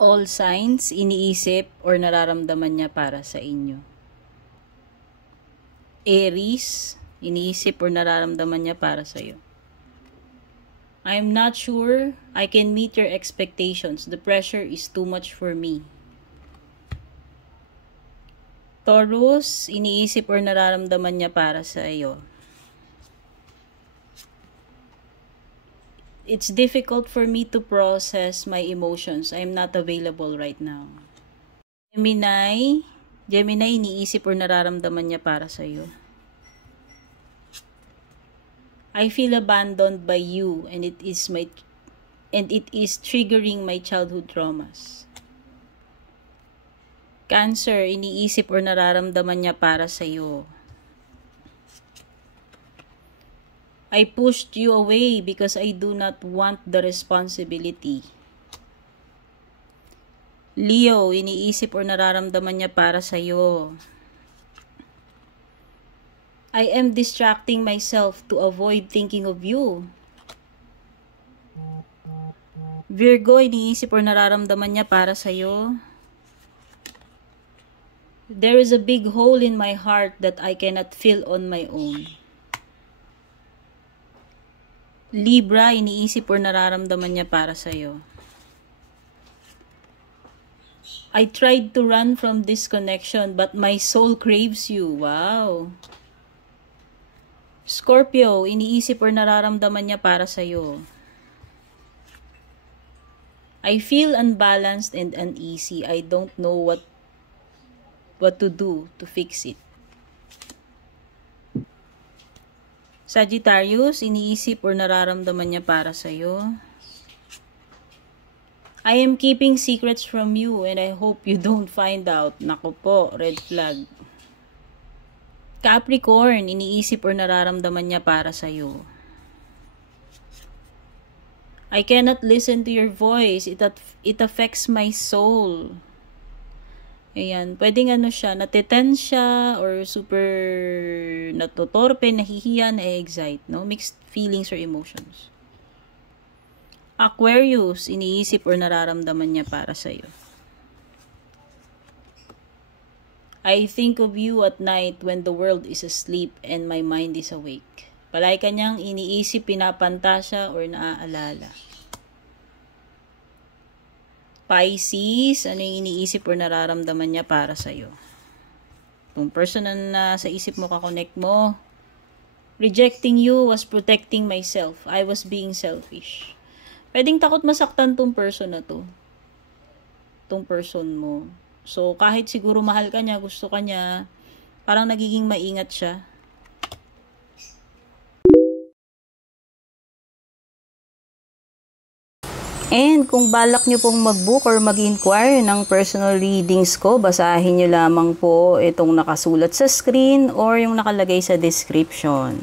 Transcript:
All signs, iniisip or nararamdaman niya para sa inyo. Aries, iniisip or nararamdaman niya para sa iyo. I'm not sure I can meet your expectations. The pressure is too much for me. Taurus, iniisip or nararamdaman niya para sa iyo. It's difficult for me to process my emotions. I'm not available right now. Gemini, iniisip or nararamdaman niya para sa iyo. I feel abandoned by you and it is triggering my childhood traumas. Cancer, iniisip or nararamdaman niya para sa iyo. I pushed you away because I do not want the responsibility. Leo, iniisip or nararamdaman niya para sa iyo. I am distracting myself to avoid thinking of you. Virgo, iniisip or nararamdaman niya para sa iyo. There is a big hole in my heart that I cannot fill on my own. Libra, iniisip or nararamdaman niya para sa iyo. I tried to run from this connection but my soul craves you. Wow. Scorpio, iniisip or nararamdaman niya para sa iyo. I feel unbalanced and uneasy. I don't know what to do to fix it. Sagittarius, iniisip or nararamdaman niya para sa iyo. I am keeping secrets from you and I hope you don't find out. Naku po, red flag. Capricorn, iniisip or nararamdaman niya para sa iyo. I cannot listen to your voice. It affects my soul. Ayan, pwedeng siya, natitense siya, or super natutorpe, nahihiya, na-excite, no? Mixed feelings or emotions. Aquarius, iniisip or nararamdaman niya para sa iyo. I think of you at night when the world is asleep and my mind is awake. Palagi kanyang iniisip, pinapantasya, or naaalala. Pisces, ano yung iniisip or nararamdaman niya para sa'yo? Kung person na sa isip mo, kakonect mo. Rejecting you was protecting myself. I was being selfish. Pwedeng takot masaktan tong person na to. Tong person mo. So, kahit siguro mahal ka niya, gusto ka niya, parang nagiging maingat siya. And kung balak nyo pong mag-book or mag-inquire ng personal readings ko, basahin nyo lamang po itong nakasulat sa screen or yung nakalagay sa description.